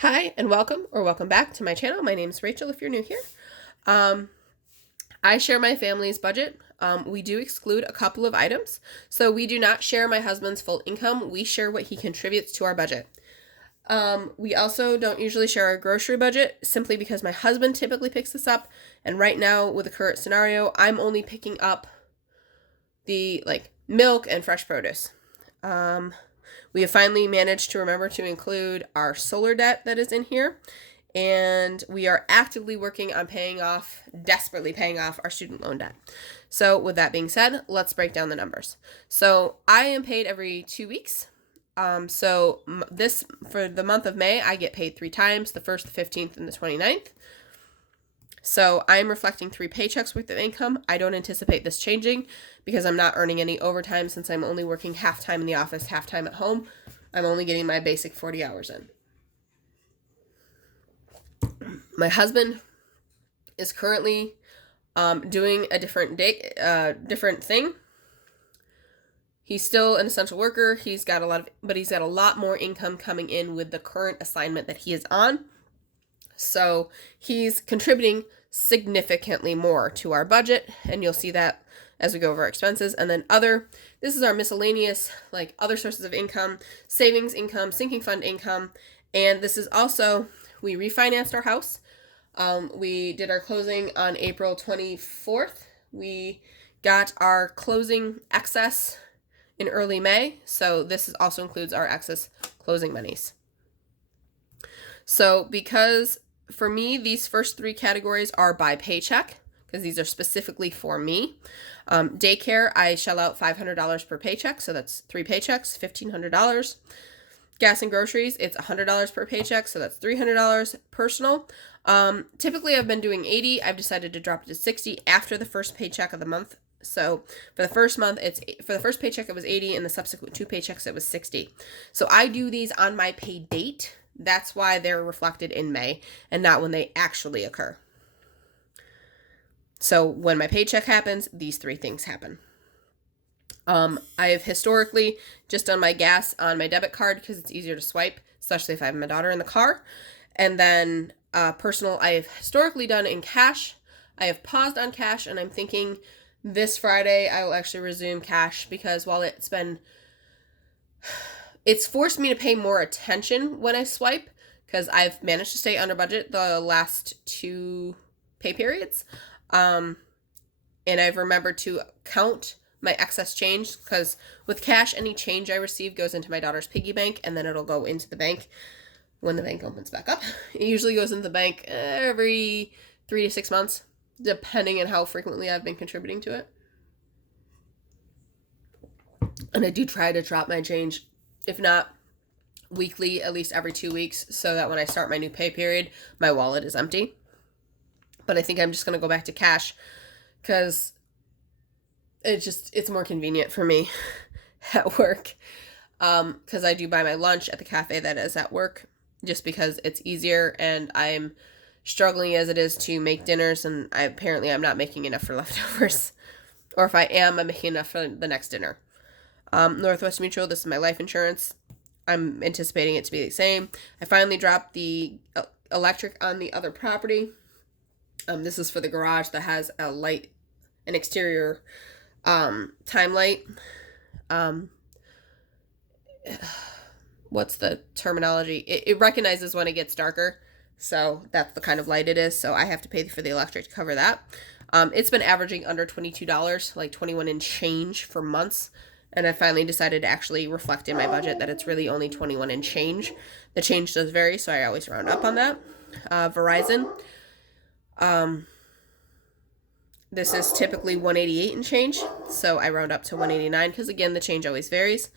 Hi, and welcome or welcome back to my channel. My name is Rachel if you're new here. I share my family's budget. We do exclude a couple of items. So we do not share my husband's full income. We share what he contributes to our budget. We also don't usually share our grocery budget simply because my husband typically picks this up. And right now, with the current scenario, I'm only picking up the milk and fresh produce. We have finally managed to remember to include our solar debt that is in here, and we are actively working on desperately paying off our student loan debt. So with that being said, let's break down the numbers. So I am paid every 2 weeks. For the month of May, I get paid 3 times, the 1st, the 15th, and the 29th. So I'm reflecting 3 paychecks worth of income. I don't anticipate this changing because I'm not earning any overtime since I'm only working half time in the office, half time at home. I'm only getting my basic 40 hours in. My husband is currently doing a different thing. He's still an essential worker. He's got a lot more income coming in with the current assignment that he is on. So he's contributing significantly more to our budget, and you'll see that as we go over our expenses. And then this is our miscellaneous, other sources of income, savings income, sinking fund income. And this is also, we refinanced our house. We did our closing on April 24th. We got our closing excess in early May. So this also includes our excess closing monies. So because for me, these first 3 categories are by paycheck, because these are specifically for me. Daycare, I shell out $500 per paycheck, so that's 3 paychecks, $1,500. Gas and groceries, it's $100 per paycheck, so that's $300. Personal, typically I've been doing $80. I've decided to drop it to $60 after the first paycheck of the month. So for the first paycheck it was $80, and the subsequent 2 paychecks it was $60. So I do these on my pay date. That's why they're reflected in May and not when they actually occur. So when my paycheck happens, these 3 things happen. I have historically just done my gas on my debit card because it's easier to swipe, especially if I have my daughter in the car. And then personal, I have historically done in cash. I have paused on cash, and I'm thinking this Friday I will actually resume cash because while it's forced me to pay more attention when I swipe because I've managed to stay under budget the last 2 pay periods. And I've remembered to count my excess change because with cash, any change I receive goes into my daughter's piggy bank, and then it'll go into the bank when the bank opens back up. It usually goes into the bank every 3 to 6 months, depending on how frequently I've been contributing to it. And I do try to drop my change, if not weekly, at least every 2 weeks, so that when I start my new pay period, my wallet is empty. But I think I'm just going to go back to cash because it's more convenient for me at work. Because I do buy my lunch at the cafe that is at work just because it's easier, and I'm struggling as it is to make dinners, and I'm not making enough for leftovers. Or if I am, I'm making enough for the next dinner. Northwest Mutual, this is my life insurance. I'm anticipating it to be the same. I finally dropped the electric on the other property. This is for the garage that has an exterior time light. What's the terminology? It recognizes when it gets darker. So that's the kind of light it is. So I have to pay for the electric to cover that. It's been averaging under $22, like 21 and change for months. And I finally decided to actually reflect in my budget that it's really only 21 and change. The change does vary, so I always round up on that. Verizon. This is typically 188 and change, so I round up to 189 because, again, the change always varies.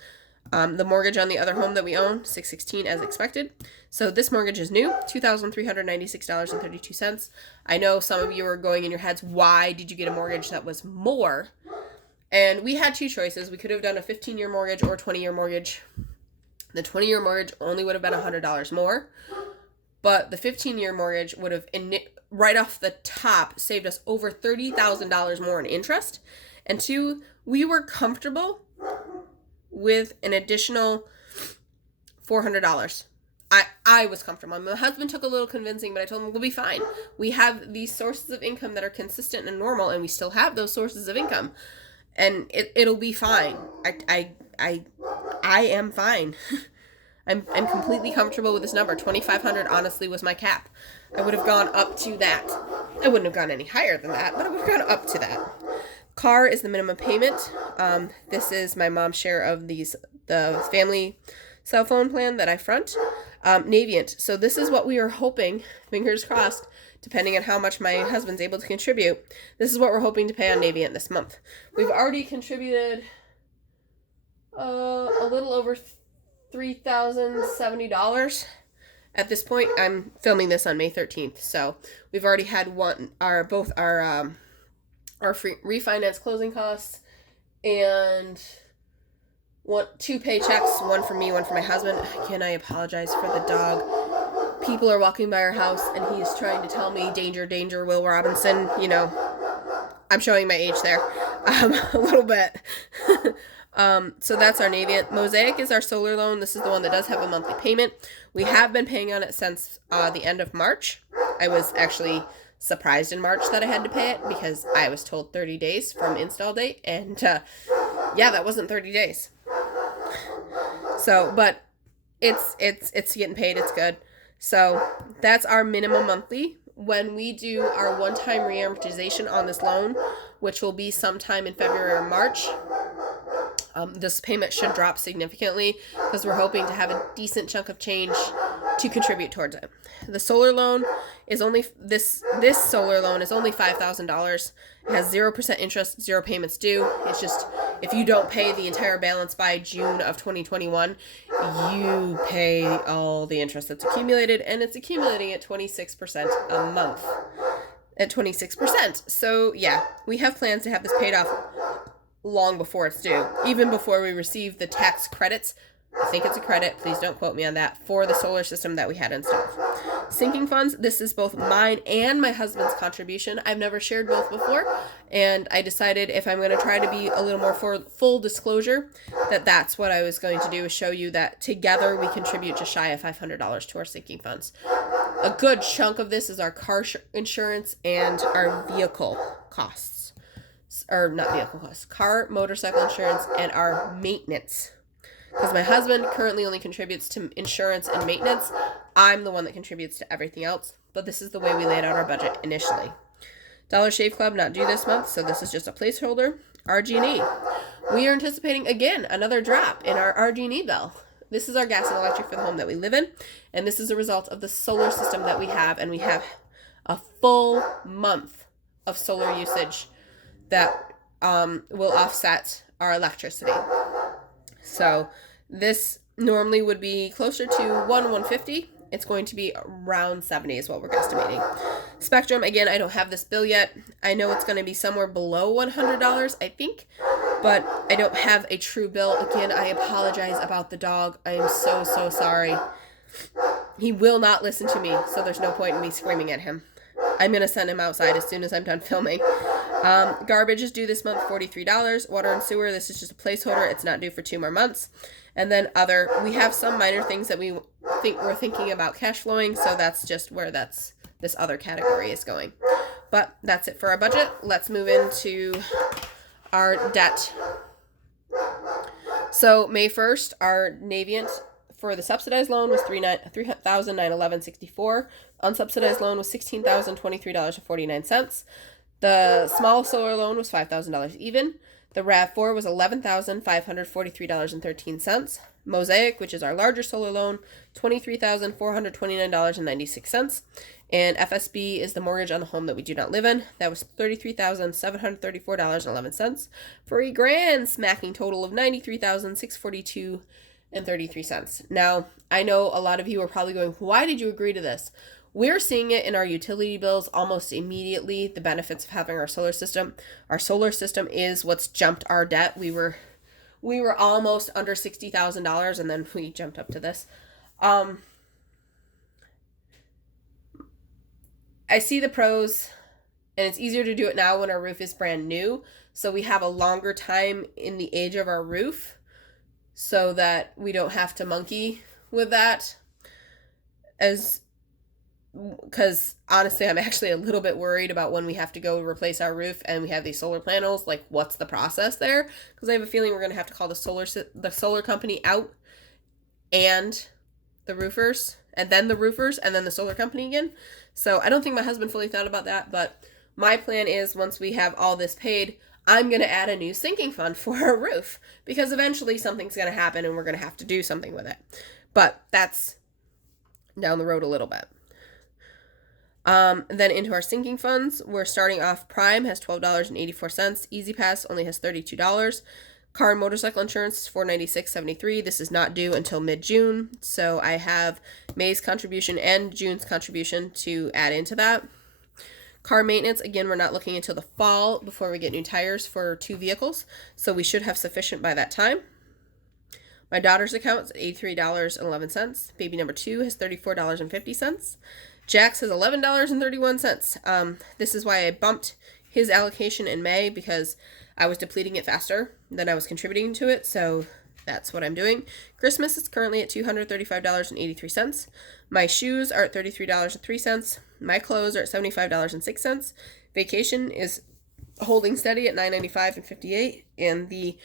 The mortgage on the other home that we own, $616 as expected. So this mortgage is new, $2,396.32. I know some of you are going in your heads, why did you get a mortgage that was more? And we had 2 choices. We could have done a 15-year mortgage or a 20-year mortgage. The 20-year mortgage only would have been $100 more, but the 15-year mortgage would have, right off the top, saved us over $30,000 more in interest. And 2, we were comfortable with an additional $400. I was comfortable. My husband took a little convincing, but I told him we'll be fine. We have these sources of income that are consistent and normal, and we still have those sources of income, and it'll be fine. I am fine. I'm completely comfortable with this number. 2,500 honestly was my cap. I would have gone up to that. I wouldn't have gone any higher than that, but I would have gone up to that. Car is the minimum payment. This is my mom's share of the family cell phone plan that I front. Navient. So this is what we are hoping, fingers crossed, depending on how much my husband's able to contribute. This is what we're hoping to pay on Navient this month. We've already contributed a little over $3,070 at this point. I'm filming this on May 13th, so we've already had both our free refinance closing costs and two paychecks, one for me, one for my husband. Again, I apologize for the dog. People are walking by our house and he's trying to tell me, danger, danger, Will Robinson. You know, I'm showing my age there a little bit. So that's our Navient. Mosaic is our solar loan. This is the one that does have a monthly payment. We have been paying on it since the end of March. I was actually surprised in March that I had to pay it because I was told 30 days from install date, and yeah, that wasn't 30 days. So, but it's getting paid. It's good. So that's our minimum monthly. When we do our one-time reamortization on this loan, which will be sometime in February or March, this payment should drop significantly because we're hoping to have a decent chunk of change to contribute towards it. The solar loan is only this solar loan is only $5,000. It has 0% interest, 0 payments due. It's just if you don't pay the entire balance by June of 2021, you pay all the interest that's accumulated, and it's accumulating at 26% a month. At 26%. So yeah, we have plans to have this paid off long before it's due, even before we receive the tax credits. I think it's a credit, please don't quote me on that, for the solar system that we had installed. Sinking funds, this is both mine and my husband's contribution. I've never shared both before, and I decided if I'm going to try to be a little more for full disclosure, that's what I was going to do, is show you that together we contribute just shy of $500 to our sinking funds. A good chunk of this is our car insurance and our vehicle costs. Or not vehicle costs, car, motorcycle insurance, and our maintenance. Because my husband currently only contributes to insurance and maintenance. I'm the one that contributes to everything else. But this is the way we laid out our budget initially. Dollar Shave Club not due this month, so this is just a placeholder. RG&E. We are anticipating, again, another drop in our RG&E bill. This is our gas and electric for the home that we live in. And this is a result of the solar system that we have. And we have a full month of solar usage that will offset our electricity. So this normally would be closer to $150. It's going to be around 70 is what we're estimating. Spectrum, again, I don't have this bill yet. I know it's going to be somewhere below $100, I think, but I don't have a true bill. Again, I apologize about the dog. I am so sorry. He will not listen to me, so there's no point in me screaming at him. I'm going to send him outside as soon as I'm done filming. Garbage is due this month, $43. Water and sewer, this is just a placeholder. It's not due for 2 more months. And then other, we have some minor things that we're thinking about cash flowing, so that's just where this other category is going. But that's it for our budget. Let's move into our debt. So May 1st, our Navient for the subsidized loan was $3,911.64. Unsubsidized loan was $16,023.49. The small solar loan was $5,000 even. The RAV4 was $11,543.13. Mosaic, which is our larger solar loan, $23,429.96. And FSB is the mortgage on the home that we do not live in. That was $33,734.11 for a grand smacking total of $93,642.33. Now, I know a lot of you are probably going, why did you agree to this? We're seeing it in our utility bills almost immediately, the benefits of having our solar system. Our solar system is what's jumped our debt. We were almost under $60,000, and then we jumped up to this. I see the pros, and it's easier to do it now when our roof is brand new, so we have a longer time in the age of our roof so that we don't have to monkey with that. as because honestly, I'm actually a little bit worried about when we have to go replace our roof and we have these solar panels. Like, what's the process there? Because I have a feeling we're going to have to call the solar company out, and the roofers, and then the roofers, and then the solar company again. So I don't think my husband fully thought about that, but my plan is once we have all this paid, I'm going to add a new sinking fund for our roof, because eventually something's going to happen and we're going to have to do something with it. But that's down the road a little bit. Then into our sinking funds, we're starting off. Prime has $12.84. Easy Pass only has $32. Car and motorcycle insurance is $496.73. This is not due until mid-June, so I have May's contribution and June's contribution to add into that. Car maintenance, again, we're not looking until the fall before we get new tires for 2 vehicles, so we should have sufficient by that time. My daughter's account is $83.11. Baby number 2 has $34.50. Jax has $11.31. This is why I bumped his allocation in May, because I was depleting it faster than I was contributing to it, so that's what I'm doing. Christmas is currently at $235.83. My shoes are at $33.03. My clothes are at $75.06. Vacation is holding steady at $995.58, and the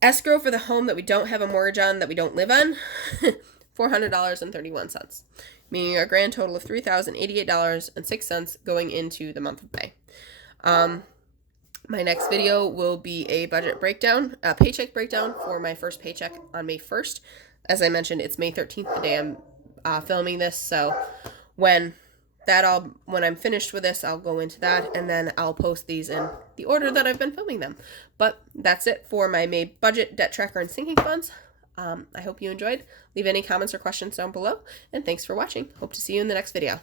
escrow for the home that we don't have a mortgage on, that we don't live on, $400.31, meaning a grand total of $3,088.06 going into the month of May. My next video will be a budget breakdown, a paycheck breakdown for my first paycheck on May 1st. As I mentioned, it's May 13th, the day I'm filming this, so when I'm finished with this, I'll go into that, and then I'll post these in the order that I've been filming them. But that's it for my May budget, debt tracker, and sinking funds. I hope you enjoyed. Leave any comments or questions down below, and thanks for watching. Hope to see you in the next video.